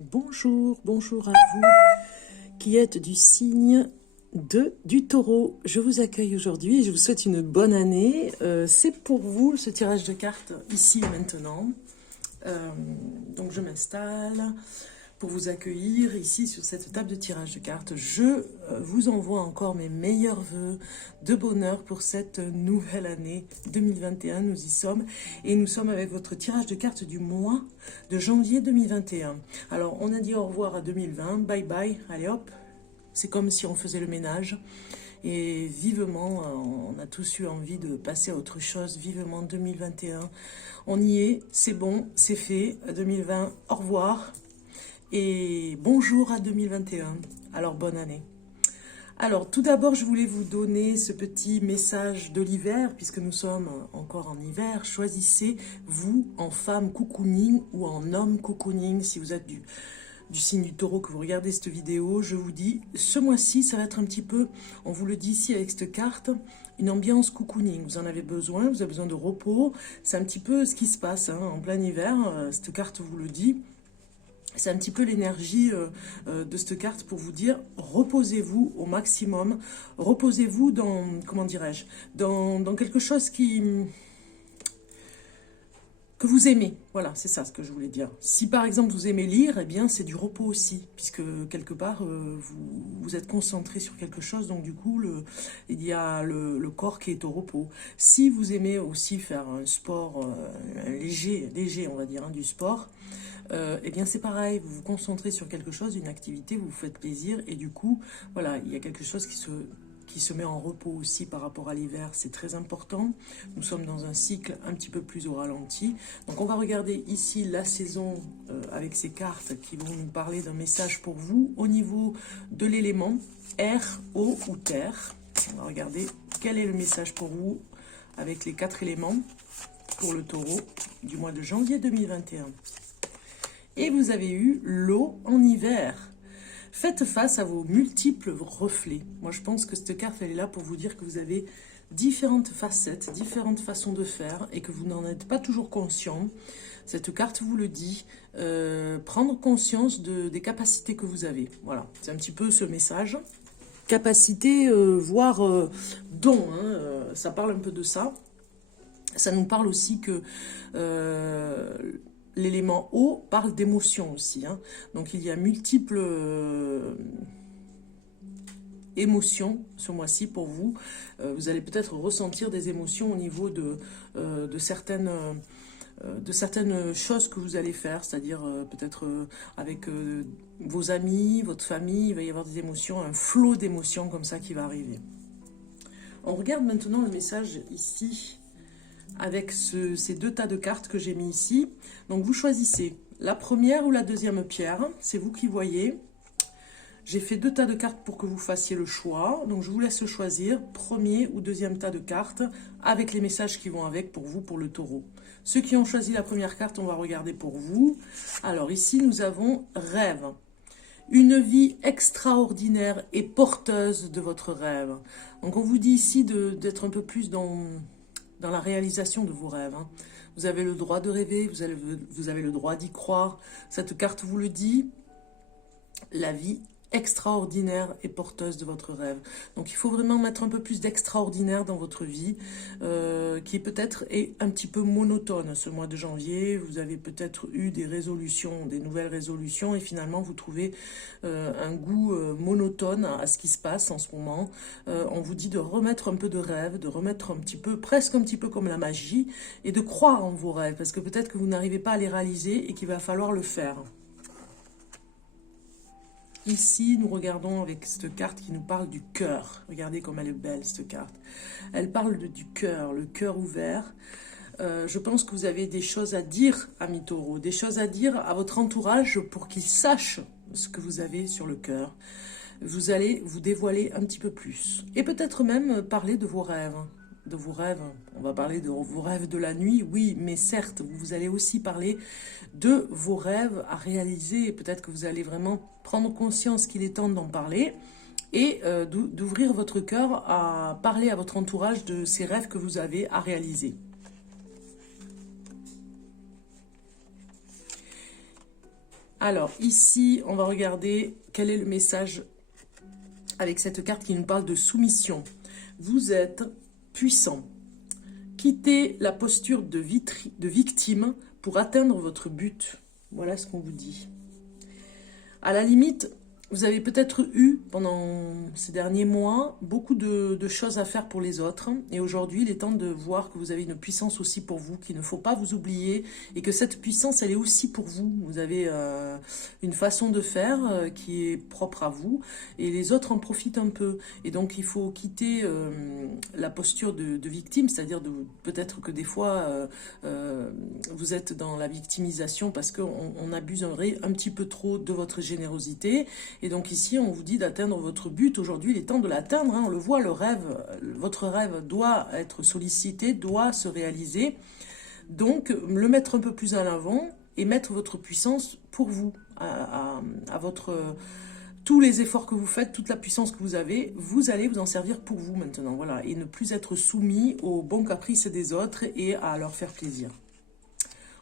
Bonjour, bonjour à vous qui êtes du signe du taureau. Je vous accueille aujourd'hui et je vous souhaite une bonne année. C'est pour vous ce tirage de cartes ici et maintenant. Donc je m'installe pour vous accueillir ici sur cette table de tirage de cartes. Je vous envoie encore mes meilleurs vœux de bonheur pour cette nouvelle année 2021. Nous y sommes et nous sommes avec votre tirage de cartes du mois de janvier 2021. Alors on a dit au revoir à 2020, bye bye, allez hop, c'est comme si on faisait le ménage. Et vivement, on a tous eu envie de passer à autre chose, vivement 2021. On y est, c'est bon, c'est fait. 2020, au revoir. Et bonjour à 2021. Alors bonne année. Alors tout d'abord, je voulais vous donner ce petit message de l'hiver, puisque nous sommes encore en hiver. Choisissez, vous, en femme cocooning ou en homme cocooning, si vous êtes du signe du taureau que vous regardez cette vidéo, je vous dis, ce mois-ci, ça va être un petit peu, on vous le dit ici avec cette carte, une ambiance cocooning. Vous en avez besoin, vous avez besoin de repos. C'est un petit peu ce qui se passe en plein hiver, cette carte vous le dit. C'est un petit peu l'énergie de cette carte pour vous dire, reposez-vous au maximum, reposez-vous dans, comment dirais-je, dans quelque chose que vous aimez. Voilà, c'est ça ce que je voulais dire. Si par exemple vous aimez lire, eh bien c'est du repos aussi, puisque quelque part vous êtes concentré sur quelque chose, donc du coup il y a le corps qui est au repos. Si vous aimez aussi faire un sport léger on va dire, du sport, eh bien c'est pareil, vous vous concentrez sur quelque chose, une activité, vous vous faites plaisir, et du coup, voilà, il y a quelque chose qui se met en repos aussi par rapport à l'hiver, c'est très important. Nous sommes dans un cycle un petit peu plus au ralenti. Donc on va regarder ici la saison avec ces cartes qui vont nous parler d'un message pour vous au niveau de l'élément air, eau ou terre. On va regarder quel est le message pour vous avec les 4 éléments pour le taureau du mois de janvier 2021. Et vous avez eu l'eau en hiver. Faites face à vos multiples reflets. Moi, je pense que cette carte, elle est là pour vous dire que vous avez différentes facettes, différentes façons de faire et que vous n'en êtes pas toujours conscient. Cette carte vous le dit. Prendre conscience des capacités que vous avez. Voilà, c'est un petit peu ce message. Capacité, voire don, ça parle un peu de ça. Ça nous parle aussi que l'élément eau parle d'émotions aussi. Donc il y a multiples émotions ce mois-ci pour vous. Vous allez peut-être ressentir des émotions au niveau de certaines choses que vous allez faire, c'est-à-dire peut-être avec vos amis, votre famille, il va y avoir des émotions, un flot d'émotions comme ça qui va arriver. On regarde maintenant le message ici avec ces 2 tas de cartes que j'ai mis ici. Donc vous choisissez la première ou la deuxième pierre, c'est vous qui voyez. J'ai fait 2 tas de cartes pour que vous fassiez le choix, donc je vous laisse choisir premier ou deuxième tas de cartes avec les messages qui vont avec pour vous, pour le taureau. Ceux qui ont choisi la première carte, on va regarder pour vous. Alors ici nous avons rêve. Une vie extraordinaire et porteuse de votre rêve. Donc on vous dit ici d'être un peu plus dans la réalisation de vos rêves. Vous avez le droit de rêver, vous avez le droit d'y croire. Cette carte vous le dit, la vie extraordinaire et porteuse de votre rêve. Donc il faut vraiment mettre un peu plus d'extraordinaire dans votre vie, qui peut-être est un petit peu monotone ce mois de janvier. Vous avez peut-être eu des résolutions, des nouvelles résolutions, et finalement vous trouvez un goût monotone à ce qui se passe en ce moment. On vous dit de remettre un peu de rêve, de remettre un petit peu, presque un petit peu comme la magie, et de croire en vos rêves, parce que peut-être que vous n'arrivez pas à les réaliser et qu'il va falloir le faire. Ici, nous regardons avec cette carte qui nous parle du cœur. Regardez comme elle est belle, cette carte. Elle parle du cœur, le cœur ouvert. Je pense que vous avez des choses à dire, amis taureaux, des choses à dire à votre entourage pour qu'ils sachent ce que vous avez sur le cœur. Vous allez vous dévoiler un petit peu plus. Et peut-être même parler de vos rêves. De vos rêves, on va parler de vos rêves de la nuit, oui, mais certes, vous allez aussi parler de vos rêves à réaliser. Peut-être que vous allez vraiment prendre conscience qu'il est temps d'en parler et d'ouvrir votre cœur à parler à votre entourage de ces rêves que vous avez à réaliser. Alors, ici, on va regarder quel est le message avec cette carte qui nous parle de soumission. Vous êtes puissant. Quittez la posture de victime pour atteindre votre but. Voilà ce qu'on vous dit. À la limite, vous avez peut-être eu, pendant ces derniers mois, beaucoup de choses à faire pour les autres. Et aujourd'hui, il est temps de voir que vous avez une puissance aussi pour vous, qu'il ne faut pas vous oublier. Et que cette puissance, elle est aussi pour vous. Vous avez une façon de faire qui est propre à vous. Et les autres en profitent un peu. Et donc, il faut quitter la posture de victime. C'est-à-dire peut-être que des fois, vous êtes dans la victimisation parce qu'on abuse un petit peu trop de votre générosité. Et donc ici, on vous dit d'atteindre votre but. Aujourd'hui, il est temps de l'atteindre. Hein. On le voit, votre rêve doit être sollicité, doit se réaliser. Donc, le mettre un peu plus en avant et mettre votre puissance pour vous, à votre... tous les efforts que vous faites, toute la puissance que vous avez, vous allez vous en servir pour vous maintenant. Voilà, et ne plus être soumis aux bons caprices des autres et à leur faire plaisir.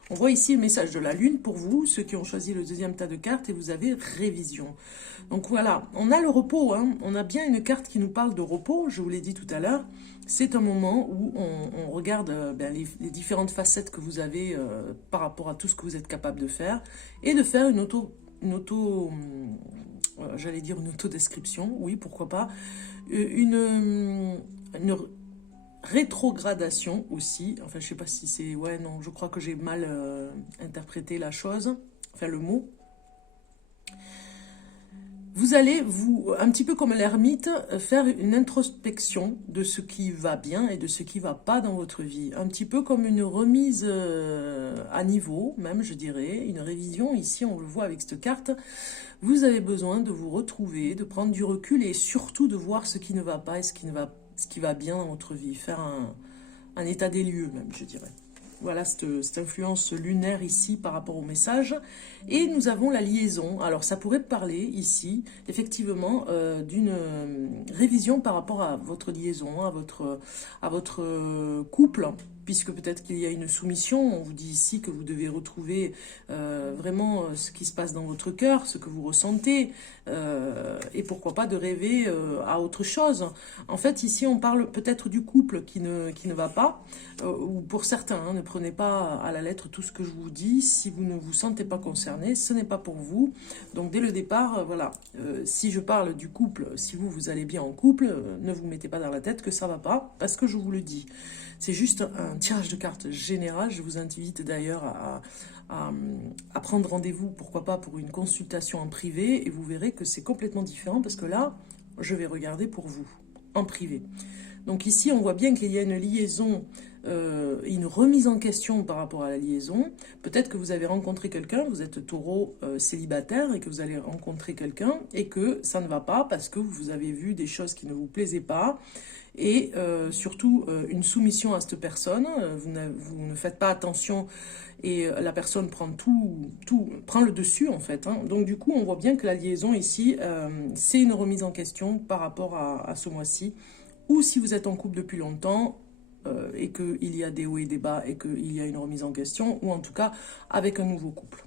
On voit ici le message de la Lune pour vous, ceux qui ont choisi le deuxième tas de cartes, et vous avez révision. Donc voilà, on a le repos, hein. On a bien une carte qui nous parle de repos, je vous l'ai dit tout à l'heure. C'est un moment où on regarde les différentes facettes que vous avez par rapport à tout ce que vous êtes capable de faire, et de faire j'allais dire une autodescription, oui, pourquoi pas, une rétrogradation aussi, enfin je sais pas si c'est, ouais non, je crois que j'ai mal interprété la chose, enfin le mot. Vous allez, un petit peu comme l'ermite, faire une introspection de ce qui va bien et de ce qui va pas dans votre vie. Un petit peu comme une remise à niveau, même je dirais, une révision. Ici, on le voit avec cette carte. Vous avez besoin de vous retrouver, de prendre du recul et surtout de voir ce qui ne va pas et ce qui va bien dans votre vie. Faire un état des lieux, même, je dirais. Voilà cette influence lunaire ici par rapport au message. Et nous avons la liaison. Alors ça pourrait parler ici effectivement d'une révision par rapport à votre liaison, à votre couple. Puisque peut-être qu'il y a une soumission, on vous dit ici que vous devez retrouver vraiment ce qui se passe dans votre cœur, ce que vous ressentez, et pourquoi pas de rêver à autre chose. En fait, ici, on parle peut-être du couple qui ne va pas, ou pour certains, hein, ne prenez pas à la lettre tout ce que je vous dis. Si vous ne vous sentez pas concerné, ce n'est pas pour vous. Donc dès le départ, voilà, si je parle du couple, si vous allez bien en couple, ne vous mettez pas dans la tête que ça va pas, parce que je vous le dis. C'est juste un tirage de cartes général. Je vous invite d'ailleurs à prendre rendez-vous, pourquoi pas, pour une consultation en privé. Et vous verrez que c'est complètement différent parce que là, je vais regarder pour vous, en privé. Donc ici, on voit bien qu'il y a une liaison, une remise en question par rapport à la liaison. Peut-être que vous avez rencontré quelqu'un, vous êtes taureau célibataire et que vous allez rencontrer quelqu'un et que ça ne va pas parce que vous avez vu des choses qui ne vous plaisaient pas. Et surtout une soumission à cette personne, vous ne faites pas attention et la personne prend prend le dessus en fait. Hein. Donc du coup on voit bien que la liaison ici, c'est une remise en question par rapport à ce mois-ci. Ou si vous êtes en couple depuis longtemps et qu'il y a des hauts et des bas et qu'il y a une remise en question, ou en tout cas avec un nouveau couple.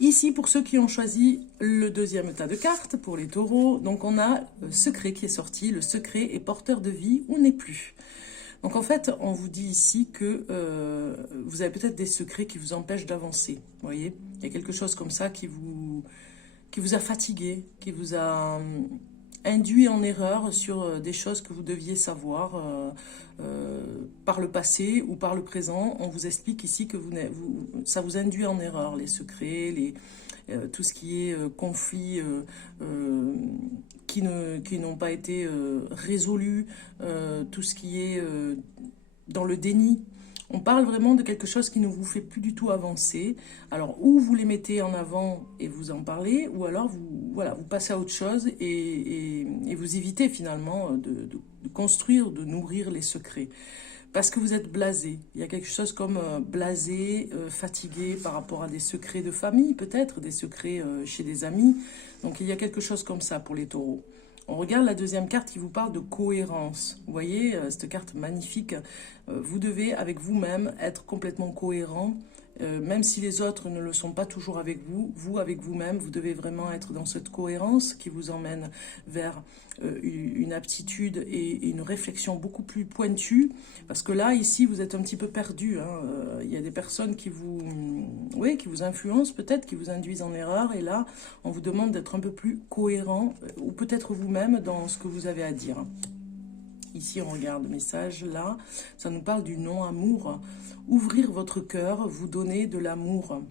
Ici, pour ceux qui ont choisi le deuxième tas de cartes, pour les taureaux, donc on a secret qui est sorti. Le secret est porteur de vie ou n'est plus. Donc en fait, on vous dit ici que vous avez peut-être des secrets qui vous empêchent d'avancer. Vous voyez, il y a quelque chose comme ça qui vous a fatigué, qui vous a induit en erreur sur des choses que vous deviez savoir par le passé ou par le présent. On vous explique ici que ça vous induit en erreur, les secrets, tout ce qui est conflit qui n'ont pas été résolus, tout ce qui est dans le déni. On parle vraiment de quelque chose qui ne vous fait plus du tout avancer. Alors, ou vous les mettez en avant et vous en parlez, ou alors vous passez à autre chose et vous évitez finalement de construire, de nourrir les secrets. Parce que vous êtes blasé. Il y a quelque chose comme blasé, fatigué par rapport à des secrets de famille, peut-être, des secrets chez des amis. Donc, il y a quelque chose comme ça pour les taureaux. On regarde la deuxième carte qui vous parle de cohérence. Vous voyez, cette carte magnifique. Vous devez, avec vous-même, être complètement cohérent Même si les autres ne le sont pas toujours avec vous, vous avec vous-même, vous devez vraiment être dans cette cohérence qui vous emmène vers une aptitude et une réflexion beaucoup plus pointue. Parce que là, ici, vous êtes un petit peu perdu, hein. Il y a des personnes qui vous, oui, qui vous influencent peut-être, qui vous induisent en erreur. Et là, on vous demande d'être un peu plus cohérent, ou peut-être vous-même dans ce que vous avez à dire. Ici, on regarde le message, là, ça nous parle du non-amour. Ouvrir votre cœur, vous donner de l'amour,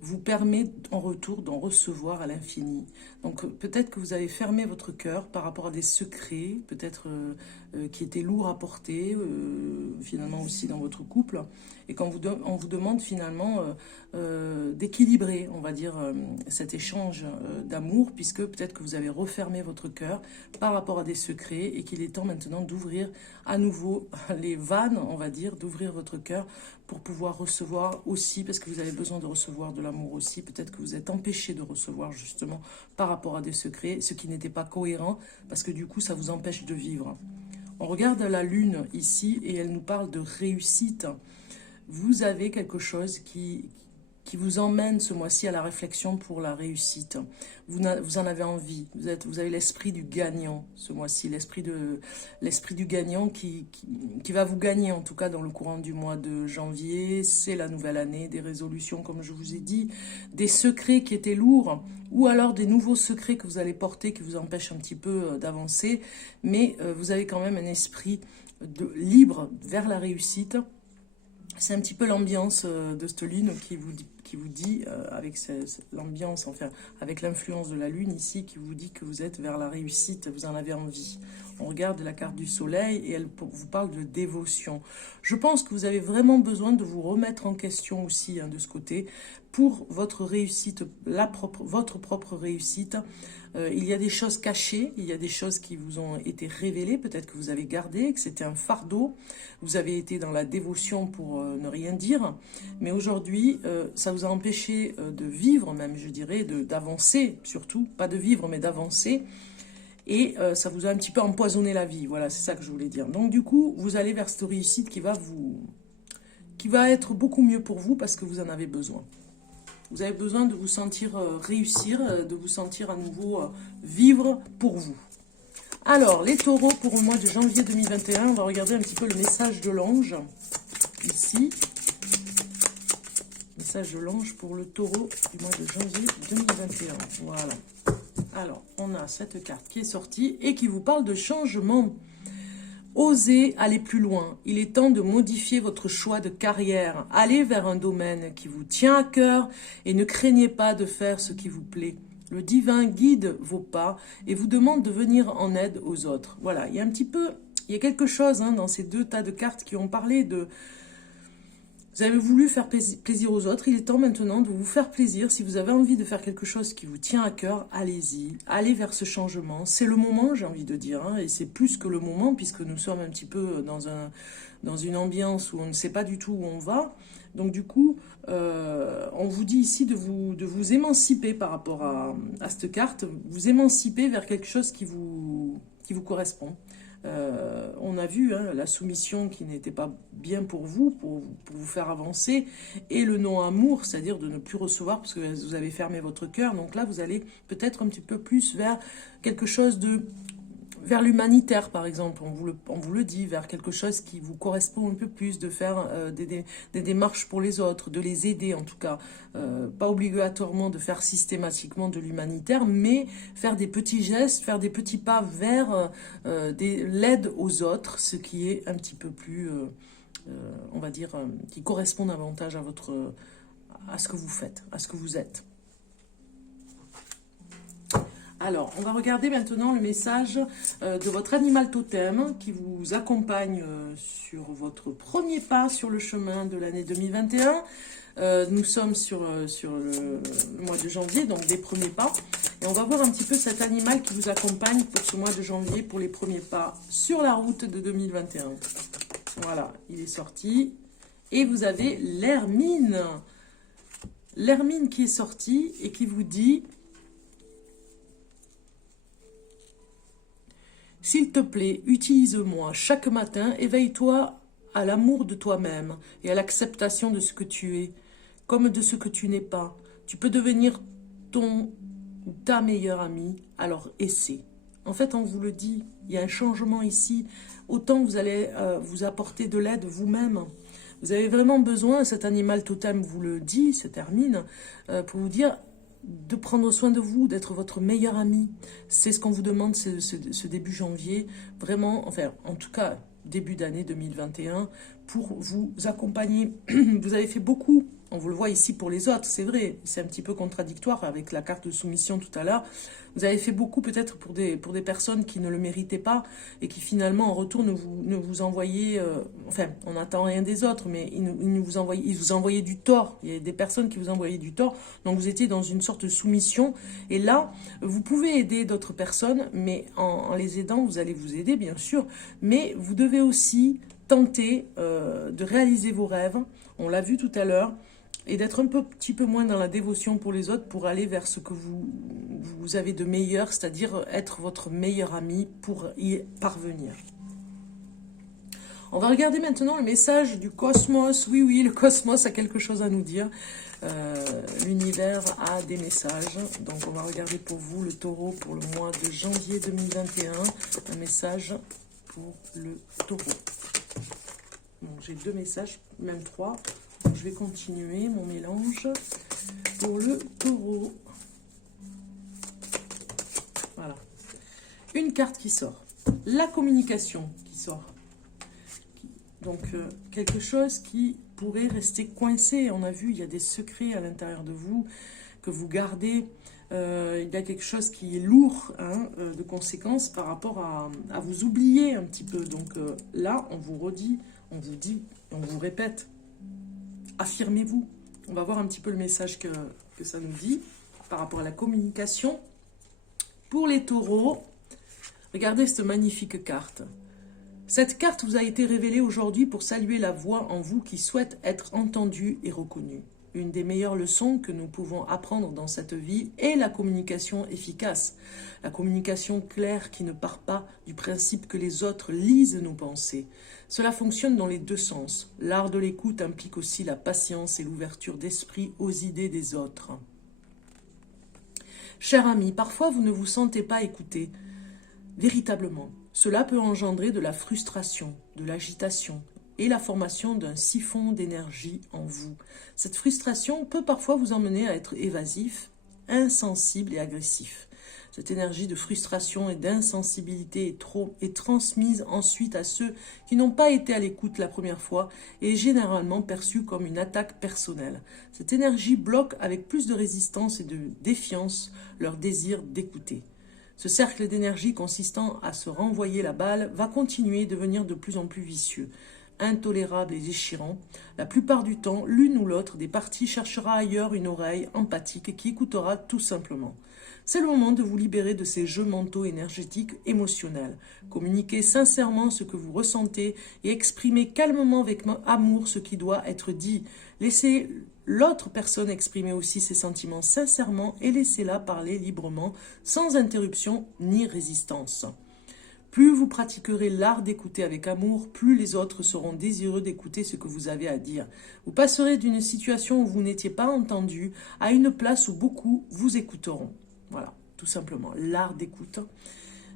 vous permet en retour d'en recevoir à l'infini. Donc peut-être que vous avez fermé votre cœur par rapport à des secrets, peut-être qui étaient lourds à porter, finalement aussi dans votre couple, et qu'on on vous demande finalement d'équilibrer, on va dire, cet échange d'amour, puisque peut-être que vous avez refermé votre cœur par rapport à des secrets, et qu'il est temps maintenant d'ouvrir à nouveau les vannes, on va dire, d'ouvrir votre cœur pour pouvoir recevoir aussi, parce que vous avez besoin de recevoir de l'amour aussi. Peut-être que vous êtes empêché de recevoir justement par rapport à des secrets, ce qui n'était pas cohérent, parce que du coup ça vous empêche de vivre. On regarde la lune ici et elle nous parle de réussite. Vous avez quelque chose qui vous emmène ce mois-ci à la réflexion pour la réussite. Vous en avez envie, vous avez l'esprit du gagnant ce mois-ci, l'esprit du gagnant qui va vous gagner en tout cas dans le courant du mois de janvier. C'est la nouvelle année, des résolutions comme je vous ai dit, des secrets qui étaient lourds, ou alors des nouveaux secrets que vous allez porter qui vous empêchent un petit peu d'avancer, mais vous avez quand même un esprit libre vers la réussite. C'est un petit peu l'ambiance de cette lune qui vous dit, avec l'ambiance, enfin, avec l'influence de la lune ici, qui vous dit que vous êtes vers la réussite, vous en avez envie. On regarde la carte du soleil et elle vous parle de dévotion. Je pense que vous avez vraiment besoin de vous remettre en question aussi, hein, de ce côté, pour votre réussite, votre propre réussite. Il y a des choses cachées, il y a des choses qui vous ont été révélées, peut-être que vous avez gardé, que c'était un fardeau. Vous avez été dans la dévotion pour ne rien dire, mais aujourd'hui, ça vous a empêché de vivre, même je dirais, d'avancer surtout, pas de vivre, mais d'avancer. Et ça vous a un petit peu empoisonné la vie, voilà, c'est ça que je voulais dire. Donc du coup, vous allez vers cette réussite qui va être beaucoup mieux pour vous parce que vous en avez besoin. Vous avez besoin de vous sentir réussir, de vous sentir à nouveau vivre pour vous. Alors, les taureaux pour le mois de janvier 2021, on va regarder un petit peu le message de l'ange, ici. Message de l'ange pour le taureau du mois de janvier 2021. Voilà. Alors, on a cette carte qui est sortie et qui vous parle de changement. Osez aller plus loin. Il est temps de modifier votre choix de carrière. Allez vers un domaine qui vous tient à cœur et ne craignez pas de faire ce qui vous plaît. Le divin guide vos pas et vous demande de venir en aide aux autres. Voilà, il y a un petit peu, il y a quelque chose hein, dans ces deux tas de cartes qui ont parlé de... Vous avez voulu faire plaisir aux autres, il est temps maintenant de vous faire plaisir. Si vous avez envie de faire quelque chose qui vous tient à cœur, allez-y, allez vers ce changement. C'est le moment, j'ai envie de dire, hein, et c'est plus que le moment puisque nous sommes un petit peu dans une ambiance où on ne sait pas du tout où on va. Donc du coup, on vous dit ici de vous émanciper par rapport à cette carte, vous émanciper vers quelque chose qui vous correspond. On a vu hein, la soumission qui n'était pas bien pour vous faire avancer, et le non-amour, c'est-à-dire de ne plus recevoir parce que vous avez fermé votre cœur. Donc là, vous allez peut-être un petit peu plus vers quelque chose vers l'humanitaire, par exemple, on vous le dit, vers quelque chose qui vous correspond un peu plus, de faire des démarches pour les autres, de les aider en tout cas, pas obligatoirement de faire systématiquement de l'humanitaire, mais faire des petits gestes, faire des petits pas vers l'aide aux autres, ce qui est un petit peu plus, on va dire, qui correspond davantage à ce que vous faites, à ce que vous êtes. Alors, on va regarder maintenant le message de votre animal totem qui vous accompagne sur votre premier pas sur le chemin de l'année 2021. Nous sommes sur le mois de janvier, donc des premiers pas. Et on va voir un petit peu cet animal qui vous accompagne pour ce mois de janvier, pour les premiers pas sur la route de 2021. Voilà, il est sorti. Et vous avez l'hermine. L'hermine qui est sortie et qui vous dit... S'il te plaît, utilise-moi chaque matin, éveille-toi à l'amour de toi-même et à l'acceptation de ce que tu es, comme de ce que tu n'es pas. Tu peux devenir ton ou ta meilleure amie, alors essaie. En fait, on vous le dit, il y a un changement ici. Autant vous allez vous apporter de l'aide vous-même. Vous avez vraiment besoin, cet animal totem vous le dit, se termine, pour vous dire de prendre soin de vous, d'être votre meilleur ami. C'est ce qu'on vous demande ce début janvier. Vraiment, enfin, en tout cas, début d'année 2021, pour vous accompagner. Vous avez fait beaucoup. On vous le voit ici pour les autres, c'est vrai. C'est un petit peu contradictoire avec la carte de soumission tout à l'heure. Vous avez fait beaucoup peut-être pour des personnes qui ne le méritaient pas et qui finalement en retour ne vous envoyaient... enfin, on n'attend rien des autres, mais ils vous envoyaient du tort. Il y a des personnes qui vous envoyaient du tort. Donc vous étiez dans une sorte de soumission. Et là, vous pouvez aider d'autres personnes, mais en les aidant, vous allez vous aider bien sûr. Mais vous devez aussi tenter de réaliser vos rêves. On l'a vu tout à l'heure. Et d'être petit peu moins dans la dévotion pour les autres pour aller vers ce que vous avez de meilleur, c'est-à-dire être votre meilleur ami pour y parvenir. On va regarder maintenant le message du cosmos. Oui, oui, le cosmos a quelque chose à nous dire. L'univers a des messages. Donc on va regarder pour vous, le taureau, pour le mois de janvier 2021. Un message pour le taureau. Bon, j'ai 2 messages, même 3. Donc, je vais continuer mon mélange pour le taureau. Voilà. Une carte qui sort. La communication qui sort. Donc, quelque chose qui pourrait rester coincé. On a vu, il y a des secrets à l'intérieur de vous que vous gardez. Il y a quelque chose qui est lourd de conséquences par rapport à vous oublier un petit peu. Donc là, on vous redit, on vous dit, on vous répète. Affirmez-vous. On va voir un petit peu le message que ça nous dit par rapport à la communication. Pour les taureaux, regardez cette magnifique carte. Cette carte vous a été révélée aujourd'hui pour saluer la voix en vous qui souhaite être entendue et reconnue. Une des meilleures leçons que nous pouvons apprendre dans cette vie est la communication efficace. La communication claire qui ne part pas du principe que les autres lisent nos pensées. Cela fonctionne dans les 2 sens. L'art de l'écoute implique aussi la patience et l'ouverture d'esprit aux idées des autres. Cher ami, parfois vous ne vous sentez pas écouté. Véritablement, cela peut engendrer de la frustration, de l'agitation et la formation d'un siphon d'énergie en vous. Cette frustration peut parfois vous emmener à être évasif, insensible et agressif. Cette énergie de frustration et d'insensibilité est transmise ensuite à ceux qui n'ont pas été à l'écoute la première fois et est généralement perçue comme une attaque personnelle. Cette énergie bloque avec plus de résistance et de défiance leur désir d'écouter. Ce cercle d'énergie consistant à se renvoyer la balle va continuer et devenir de plus en plus vicieux. Intolérable et déchirant, la plupart du temps, l'une ou l'autre des parties cherchera ailleurs une oreille empathique qui écoutera tout simplement. C'est le moment de vous libérer de ces jeux mentaux énergétiques émotionnels. Communiquez sincèrement ce que vous ressentez et exprimez calmement avec amour ce qui doit être dit. Laissez l'autre personne exprimer aussi ses sentiments sincèrement et laissez-la parler librement, sans interruption ni résistance. Plus vous pratiquerez l'art d'écouter avec amour, plus les autres seront désireux d'écouter ce que vous avez à dire. Vous passerez d'une situation où vous n'étiez pas entendu à une place où beaucoup vous écouteront. Voilà, tout simplement, l'art d'écoute.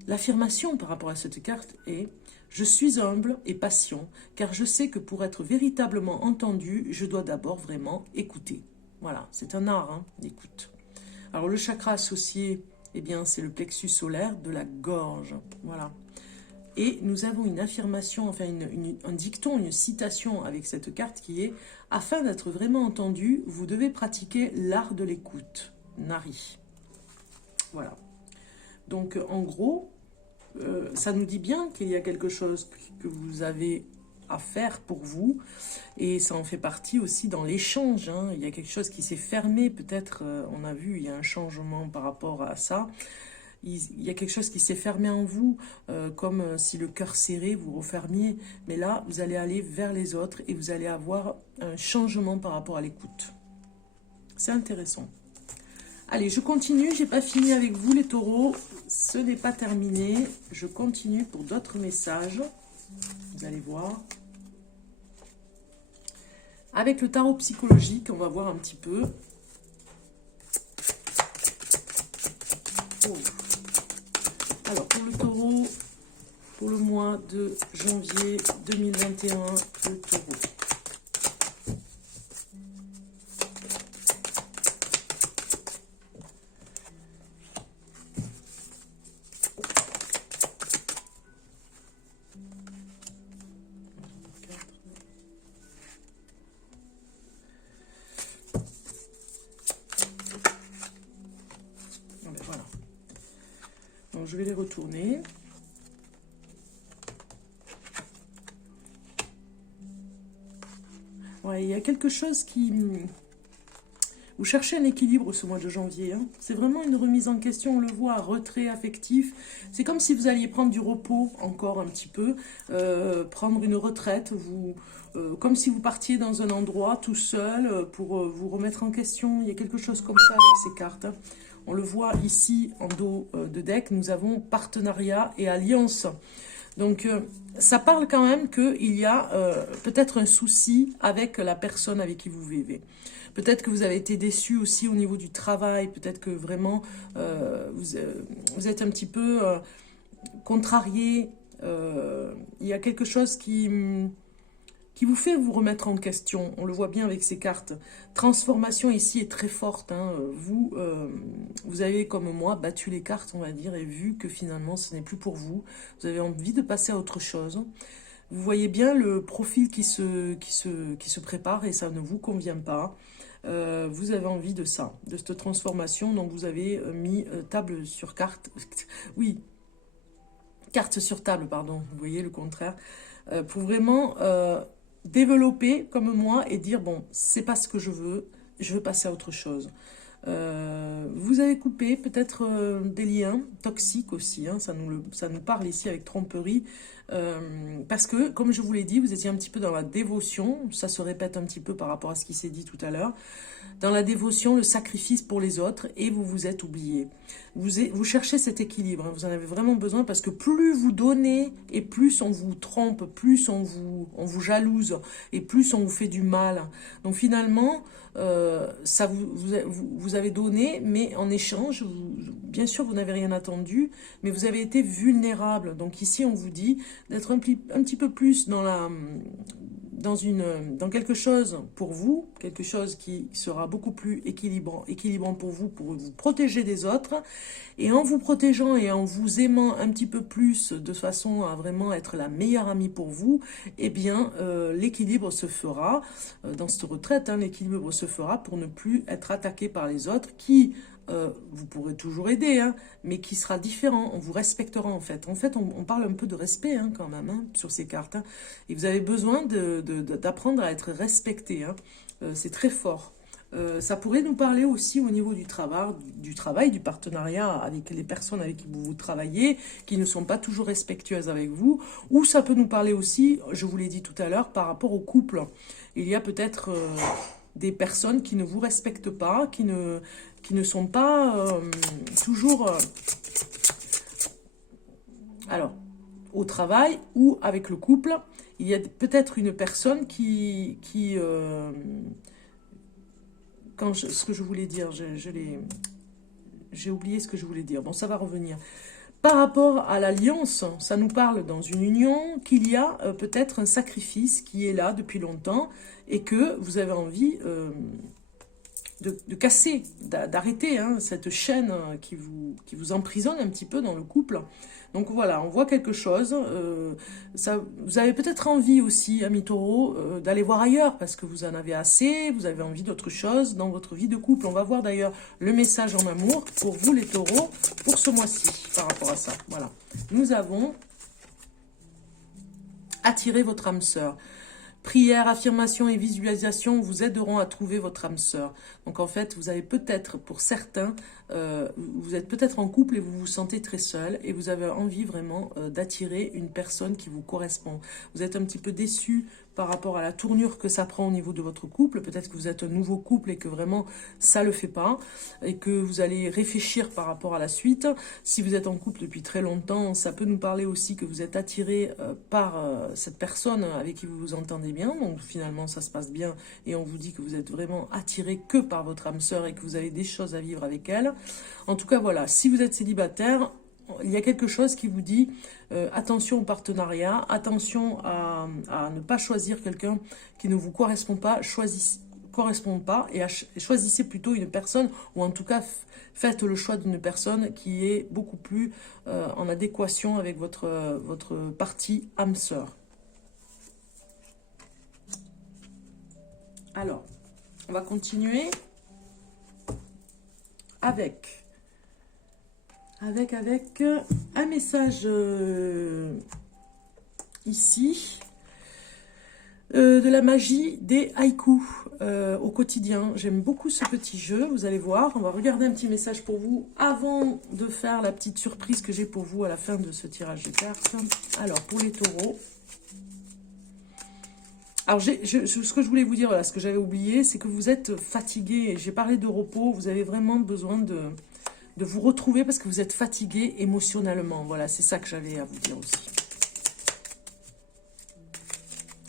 L'affirmation par rapport à cette carte est « Je suis humble et patient, car je sais que pour être véritablement entendu, je dois d'abord vraiment écouter. » Voilà, c'est un art d'écoute. Alors le chakra associé, eh bien, c'est le plexus solaire de la gorge. Voilà. Et nous avons une affirmation, enfin un dicton, une citation avec cette carte qui est « Afin d'être vraiment entendu, vous devez pratiquer l'art de l'écoute. » Nari. Voilà. Donc, en gros, ça nous dit bien qu'il y a quelque chose que vous avez à faire pour vous. Et ça en fait partie aussi dans l'échange. Il y a quelque chose qui s'est fermé. Peut-être, on a vu, il y a un changement par rapport à ça. Il y a quelque chose qui s'est fermé en vous, comme si le cœur serré, vous refermiez. Mais là, vous allez aller vers les autres et vous allez avoir un changement par rapport à l'écoute. C'est intéressant. Allez, je continue. J'ai pas fini avec vous, les taureaux. Ce n'est pas terminé. Je continue pour d'autres messages. Vous allez voir. Avec le tarot psychologique, on va voir un petit peu. Oh. Alors, pour le taureau, pour le mois de janvier 2021, le taureau. Voilà. Donc, je vais les retourner. Ouais, il y a quelque chose qui... Vous cherchez un équilibre ce mois de janvier. Hein. C'est vraiment une remise en question, on le voit, retrait affectif. C'est comme si vous alliez prendre du repos encore un petit peu, prendre une retraite, comme si vous partiez dans un endroit tout seul pour vous remettre en question. Il y a quelque chose comme ça avec ces cartes. Hein. On le voit ici en dos de deck, nous avons partenariat et alliance. Donc, ça parle quand même qu'il y a peut-être un souci avec la personne avec qui vous vivez. Peut-être que vous avez été déçu aussi au niveau du travail. Peut-être que vraiment, vous êtes un petit peu contrarié. Il y a quelque chose qui vous fait vous remettre en question. On le voit bien avec ces cartes. Transformation ici est très forte. Hein. Vous avez, comme moi, battu les cartes, on va dire, et vu que finalement, ce n'est plus pour vous. Vous avez envie de passer à autre chose. Vous voyez bien le profil qui se prépare et ça ne vous convient pas. Vous avez envie de ça, de cette transformation. Donc, vous avez mis table sur carte. Oui, carte sur table, pardon. Vous voyez le contraire. Pour vraiment... développer comme moi et dire bon, c'est pas ce que je veux passer à autre chose. Vous avez coupé peut-être des liens toxiques aussi, hein, ça nous parle ici avec tromperie, parce que comme je vous l'ai dit, vous étiez un petit peu dans la dévotion, ça se répète un petit peu par rapport à ce qui s'est dit tout à l'heure, dans la dévotion, le sacrifice pour les autres, et vous vous êtes oublié. Vous cherchez cet équilibre, hein, vous en avez vraiment besoin, parce que plus vous donnez, et plus on vous trompe, plus on vous jalouse, et plus on vous fait du mal. Donc finalement, vous avez donné, mais en échange, bien sûr, vous n'avez rien attendu, mais vous avez été vulnérable. Donc ici, on vous dit d'être un petit peu plus dans quelque chose pour vous, quelque chose qui sera beaucoup plus équilibrant pour vous protéger des autres. Et en vous protégeant et en vous aimant un petit peu plus de façon à vraiment être la meilleure amie pour vous, eh bien, l'équilibre se fera dans cette retraite. Hein, l'équilibre se fera pour ne plus être attaqué par les autres qui... vous pourrez toujours aider, hein, mais qui sera différent, on vous respectera en fait. En fait, on parle un peu de respect hein, quand même hein, sur ces cartes. Hein, et vous avez besoin d'apprendre à être respecté. Hein, c'est très fort. Ça pourrait nous parler aussi au niveau du travail, du partenariat avec les personnes avec qui vous travaillez, qui ne sont pas toujours respectueuses avec vous. Ou ça peut nous parler aussi, je vous l'ai dit tout à l'heure, par rapport au couple. Il y a peut-être... des personnes qui ne vous respectent pas, qui ne sont pas toujours alors, au travail ou avec le couple. Il y a peut-être une personne ce que je voulais dire, j'ai oublié ce que je voulais dire. Bon, ça va revenir. Par rapport à l'alliance, ça nous parle dans une union qu'il y a peut-être un sacrifice qui est là depuis longtemps et que vous avez envie de casser, d'arrêter hein, cette chaîne qui vous emprisonne un petit peu dans le couple. Donc voilà, on voit quelque chose. Vous avez peut-être envie aussi, amis taureaux, d'aller voir ailleurs parce que vous en avez assez, vous avez envie d'autre chose dans votre vie de couple. On va voir d'ailleurs le message en amour pour vous les taureaux pour ce mois-ci par rapport à ça. Voilà, nous avons attiré votre âme sœur. Prière, affirmation et visualisation vous aideront à trouver votre âme sœur. Donc en fait, vous avez peut-être, pour certains, vous êtes peut-être en couple et vous vous sentez très seul et vous avez envie vraiment d'attirer une personne qui vous correspond. Vous êtes un petit peu déçu par rapport à la tournure que ça prend au niveau de votre couple. Peut-être que vous êtes un nouveau couple et que vraiment ça le fait pas et que vous allez réfléchir par rapport à la suite. Si vous êtes en couple depuis très longtemps, ça peut nous parler aussi que vous êtes attiré par cette personne avec qui vous vous entendez bien. Donc finalement ça se passe bien et on vous dit que vous êtes vraiment attiré que par votre âme sœur et que vous avez des choses à vivre avec elle. En tout cas voilà, si vous êtes célibataire, il y a quelque chose qui vous dit attention au partenariat, attention à ne pas choisir quelqu'un qui ne vous correspond pas, choisissez plutôt une personne, ou en tout cas faites le choix d'une personne qui est beaucoup plus en adéquation avec votre partie âme sœur. Alors, on va continuer avec un message ici de la magie des haïkus au quotidien. J'aime beaucoup ce petit jeu, vous allez voir. On va regarder un petit message pour vous avant de faire la petite surprise que j'ai pour vous à la fin de ce tirage de cartes. Alors, pour les taureaux. Alors, ce que je voulais vous dire, voilà, ce que j'avais oublié, c'est que vous êtes fatigué. J'ai parlé de repos, vous avez vraiment besoin de vous retrouver parce que vous êtes fatigué émotionnellement. Voilà, c'est ça que j'avais à vous dire aussi.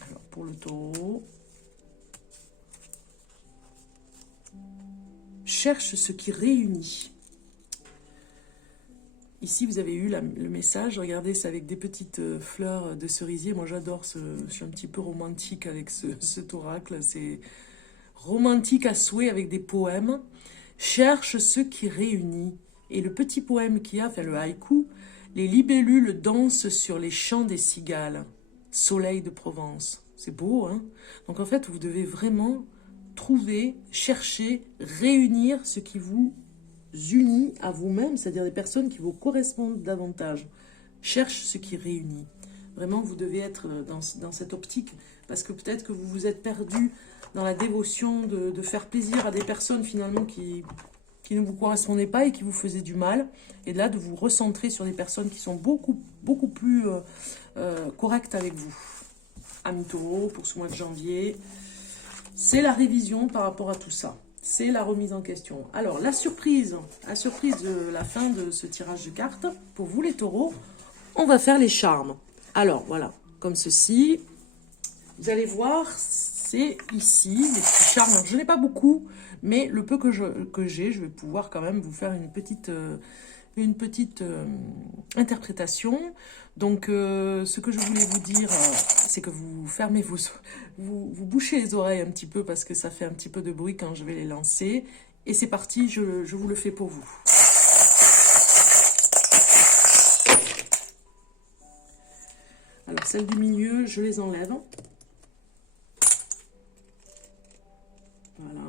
Alors, pour le taureau. Cherche ce qui réunit. Ici, vous avez eu le message. Regardez, c'est avec des petites fleurs de cerisier. Moi, j'adore je suis un petit peu romantique avec cet oracle. C'est romantique à souhait avec des poèmes. Cherche ce qui réunit. Et le petit poème qu'il y a, enfin le haïku, les libellules dansent sur les champs des cigales. Soleil de Provence. C'est beau, hein? Donc en fait, vous devez vraiment trouver, chercher, réunir ce qui vous unit à vous-même, c'est-à-dire des personnes qui vous correspondent davantage. Cherche ce qui réunit. Vraiment, vous devez être dans cette optique, parce que peut-être que vous vous êtes perdu dans la dévotion de faire plaisir à des personnes finalement qui ne vous correspondaient pas et qui vous faisaient du mal, et de là de vous recentrer sur des personnes qui sont beaucoup plus correctes avec vous. Amis taureaux, pour ce mois de janvier, c'est la révision par rapport à tout ça. C'est la remise en question. Alors, la surprise de la fin de ce tirage de cartes, pour vous les taureaux, on va faire les charmes. Alors, voilà, comme ceci. Vous allez voir, c'est ici, les petits charmes. Alors, je n'ai pas beaucoup, mais le peu que j'ai, je vais pouvoir quand même vous faire une petite interprétation. Donc, ce que je voulais vous dire, c'est que vous fermez vous bouchez les oreilles un petit peu parce que ça fait un petit peu de bruit quand je vais les lancer. Et c'est parti, je vous le fais pour vous. Alors, celles du milieu, je les enlève. Voilà.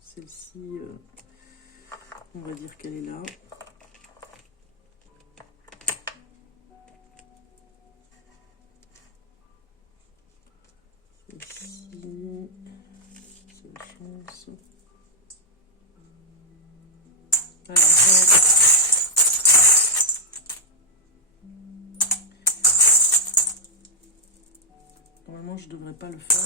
Celle-ci, on va dire qu'elle est là. Celle-ci, seule chance. Voilà, normalement, je ne devrais pas le faire.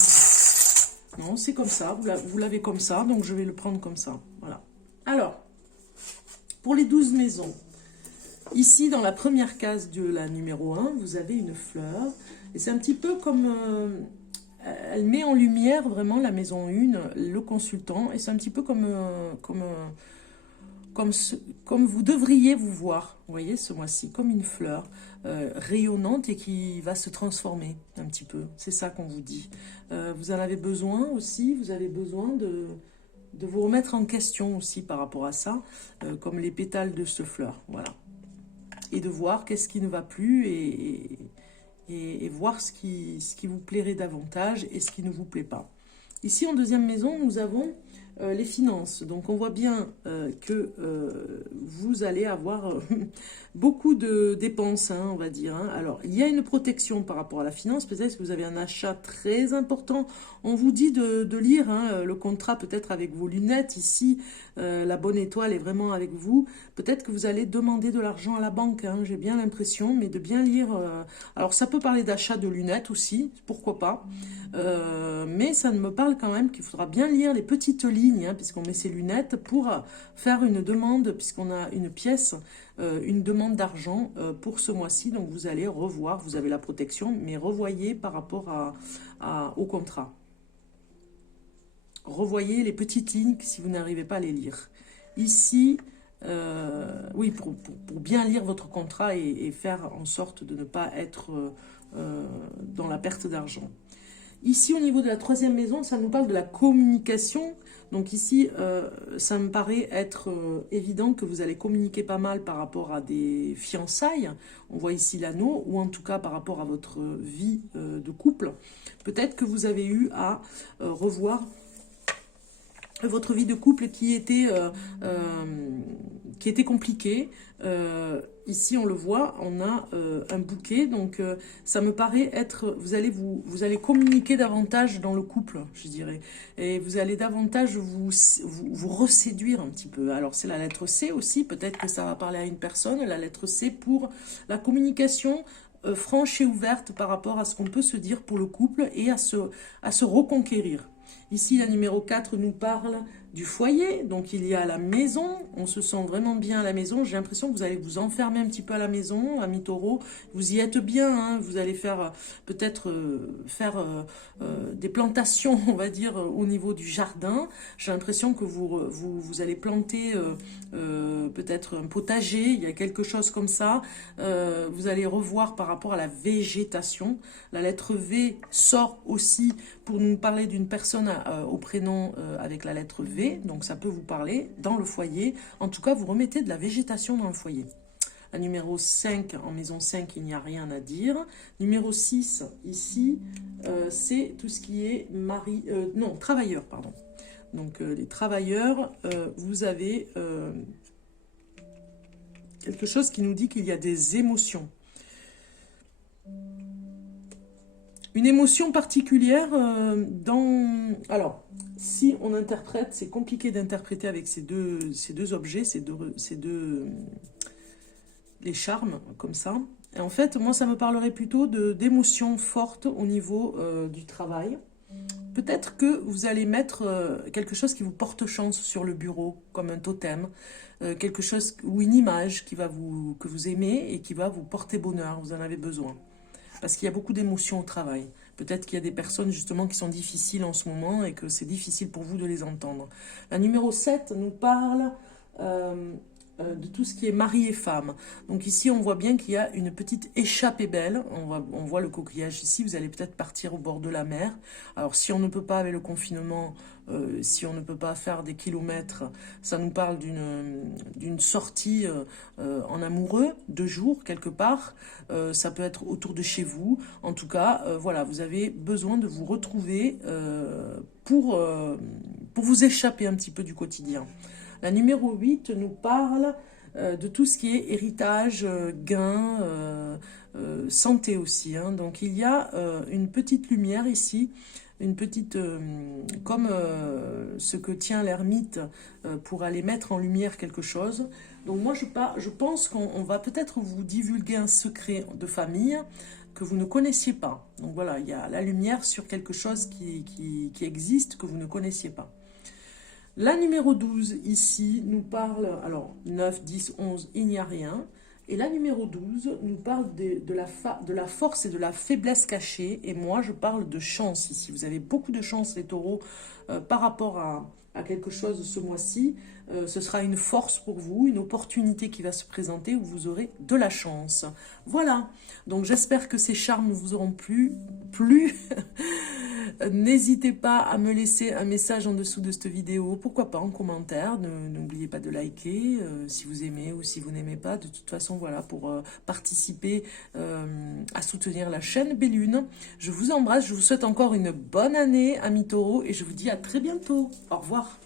Non, c'est comme ça. Vous l'avez comme ça, donc je vais le prendre comme ça. Voilà. Alors, pour les 12 maisons, ici, dans la première case de la numéro 1, vous avez une fleur. Et c'est un petit peu comme... elle met en lumière vraiment la maison 1, le consultant. Et c'est un petit peu comme vous devriez vous voir, vous voyez, ce mois-ci, comme une fleur rayonnante et qui va se transformer un petit peu. C'est ça qu'on vous dit. Vous en avez besoin aussi, vous avez besoin de vous remettre en question aussi par rapport à ça, comme les pétales de cette fleur, voilà. Et de voir qu'est-ce qui ne va plus et voir ce qui vous plairait davantage et ce qui ne vous plaît pas. Ici, en deuxième maison, nous avons les finances. Donc on voit bien que vous allez avoir beaucoup de dépenses, hein, on va dire. Hein. Alors il y a une protection par rapport à la finance, peut-être que vous avez un achat très important. On vous dit de lire hein, le contrat peut-être avec vos lunettes. Ici, la bonne étoile est vraiment avec vous. Peut-être que vous allez demander de l'argent à la banque, hein, j'ai bien l'impression, mais de bien lire. Alors ça peut parler d'achat de lunettes aussi, pourquoi pas. Mais ça me parle quand même qu'il faudra bien lire les petites lignes, hein, puisqu'on met ses lunettes, pour faire une demande, puisqu'on a une pièce, une demande d'argent pour ce mois-ci. Donc vous allez revoir, vous avez la protection, mais revoyez par rapport au contrat. Revoyez les petites lignes si vous n'arrivez pas à les lire. Ici, oui, pour bien lire votre contrat et faire en sorte de ne pas être dans la perte d'argent. Ici, au niveau de la troisième maison, ça nous parle de la communication. Donc ici, ça me paraît être évident que vous allez communiquer pas mal par rapport à des fiançailles. On voit ici l'anneau, ou en tout cas par rapport à votre vie de couple. Peut-être que vous avez eu à revoir votre vie de couple qui était compliquée. Ici, on le voit, on a un bouquet. Donc, ça me paraît être... Vous allez communiquer davantage dans le couple, je dirais. Et vous allez davantage vous reséduire un petit peu. Alors, c'est la lettre C aussi. Peut-être que ça va parler à une personne. La lettre C pour la communication franche et ouverte par rapport à ce qu'on peut se dire pour le couple et à se reconquérir. Ici, la numéro 4 nous parle du foyer, donc il y a la maison, on se sent vraiment bien à la maison, j'ai l'impression que vous allez vous enfermer un petit peu à la maison, amis taureaux, vous y êtes bien, hein, vous allez faire peut-être des plantations, on va dire, au niveau du jardin, j'ai l'impression que vous allez planter peut-être un potager, il y a quelque chose comme ça, vous allez revoir par rapport à la végétation, la lettre V sort aussi pour nous parler d'une personne au prénom avec la lettre V, donc ça peut vous parler dans le foyer. En tout cas, vous remettez de la végétation dans le foyer. La numéro 5, en maison 5, il n'y a rien à dire. Numéro 6, ici, c'est tout ce qui est travailleurs, pardon. Donc les travailleurs, vous avez quelque chose qui nous dit qu'il y a des émotions. Une émotion particulière Alors, si on interprète, c'est compliqué d'interpréter avec ces deux objets, les charmes, comme ça. Et en fait, moi, ça me parlerait plutôt d'émotions fortes au niveau du travail. Peut-être que vous allez mettre quelque chose qui vous porte chance sur le bureau, comme un totem, quelque chose ou une image que vous aimez et qui va vous porter bonheur, vous en avez besoin. Parce qu'il y a beaucoup d'émotions au travail. Peut-être qu'il y a des personnes justement qui sont difficiles en ce moment et que c'est difficile pour vous de les entendre. La numéro 7 nous parle de tout ce qui est mari et femme. Donc ici, on voit bien qu'il y a une petite échappée belle. On voit le coquillage ici. Vous allez peut-être partir au bord de la mer. Alors si on ne peut pas avec le confinement, si on ne peut pas faire des kilomètres, ça nous parle d'une sortie en amoureux, 2 jours quelque part. Ça peut être autour de chez vous. En tout cas, voilà, vous avez besoin de vous retrouver pour vous échapper un petit peu du quotidien. La numéro 8 nous parle de tout ce qui est héritage, gain, santé aussi. Hein. Donc il y a une petite lumière ici, une petite, comme ce que tient l'ermite pour aller mettre en lumière quelque chose. Donc moi je pense qu'on va peut-être vous divulguer un secret de famille que vous ne connaissiez pas. Donc voilà, il y a la lumière sur quelque chose qui existe que vous ne connaissiez pas. La numéro 12, ici, nous parle, alors 9, 10, 11, il n'y a rien. Et la numéro 12 nous parle de la force et de la faiblesse cachée. Et moi, je parle de chance ici. Vous avez beaucoup de chance, les taureaux, par rapport à quelque chose ce mois-ci. Ce sera une force pour vous, une opportunité qui va se présenter où vous aurez de la chance. Voilà, donc j'espère que ces charmes vous auront plu. N'hésitez pas à me laisser un message en dessous de cette vidéo, pourquoi pas en commentaire. N'oubliez pas de liker si vous aimez ou si vous n'aimez pas. De toute façon, voilà, pour participer à soutenir la chaîne Bellune. Je vous embrasse, je vous souhaite encore une bonne année, amis taureaux, et je vous dis à très bientôt. Au revoir.